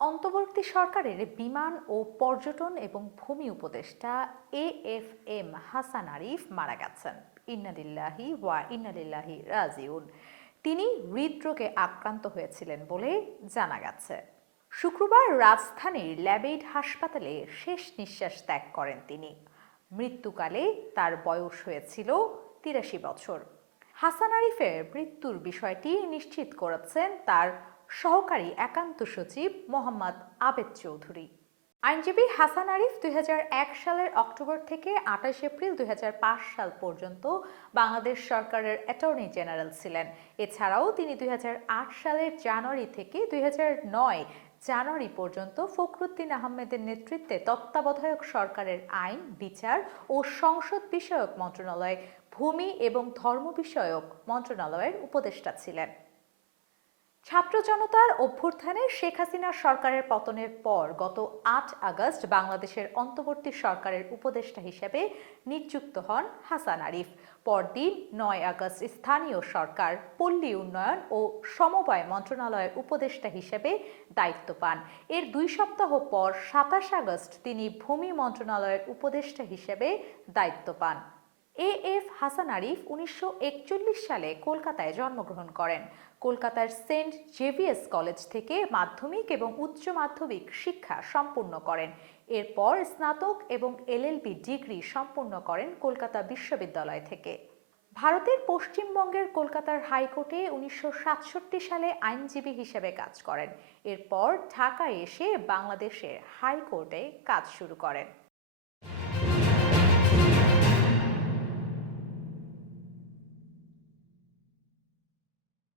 অন্তর্বর্তী সরকারের বিমান ও পর্যটন এবং ভূমি উপদেষ্টা AFM হাসান আরিফ মারা গেছেন। ইন্না লিল্লাহি ওয়া ইন্না ইলাইহি রাজিউন। তিনি হৃদরোগে আক্রান্ত হয়েছিলেন বলে জানা গেছে। শুক্রবার রাজধানীর ল্যাবেইড হাসপাতালে শেষ নিঃশ্বাস ত্যাগ করেন তিনি। মৃত্যুকালে তার বয়স হয়েছিল ৮৩ বছর। হাসান আরিফের মৃত্যুর বিষয়টি নিশ্চিত করেছেন তার সহকারী একান্ত সচিব মোহাম্মদ আবেদ চৌধুরী। আইনজীবী হাসান আরিফ ২০০১ সালের অক্টোবর থেকে ২৮ এপ্রিল ২০০৫ সাল পর্যন্ত বাংলাদেশ সরকারের অ্যাটর্নি জেনারেল ছিলেন। এছাড়াও তিনি ২০০৮ সালের জানুয়ারি থেকে ২০০৯ জানুয়ারি পর্যন্ত ফখরুদ্দীন আহমেদের নেতৃত্বে তত্ত্বাবধায়ক সরকারের আইন, বিচার ও সংসদ বিষয়ক মন্ত্রণালয়, ভূমি এবং ধর্ম বিষয়ক মন্ত্রণালয়ের উপদেষ্টা ছিলেন। ছাত্র জনতার অভ্যুত্থানে শেখ হাসিনা সরকারের পতনের পর গত ৮ আগস্ট বাংলাদেশের অন্তর্বর্তী সরকারের উপদেষ্টা হিসেবে নিযুক্ত হন হাসান আরিফ। পরদিন ৯ আগস্ট স্থানীয় সরকার, পল্লী উন্নয়ন ও সমবায় মন্ত্রণালয়ের উপদেষ্টা হিসেবে দায়িত্ব পান। এর ২ সপ্তাহ পর ২৭ আগস্ট তিনি ভূমি মন্ত্রণালয়ের উপদেষ্টা হিসেবে দায়িত্ব পান। হাসান আরিফ ১৯৪১ সালে কলকাতায় জন্মগ্রহণ করেন। কলকাতার সেন্ট জেভিয়ার্স কলেজ থেকে মাধ্যমিক এবং উচ্চ মাধ্যমিক শিক্ষা সম্পূর্ণ করেন। এরপর স্নাতক এবং LLB ডিগ্রি সম্পূর্ণ করেন কলকাতা বিশ্ববিদ্যালয় থেকে। ভারতের পশ্চিমবঙ্গের কলকাতার হাইকোর্টে ১৯৬৭ সালে আইনজীবী হিসেবে কাজ করেন। এরপর ঢাকায় এসে বাংলাদেশের হাইকোর্টে কাজ শুরু করেন।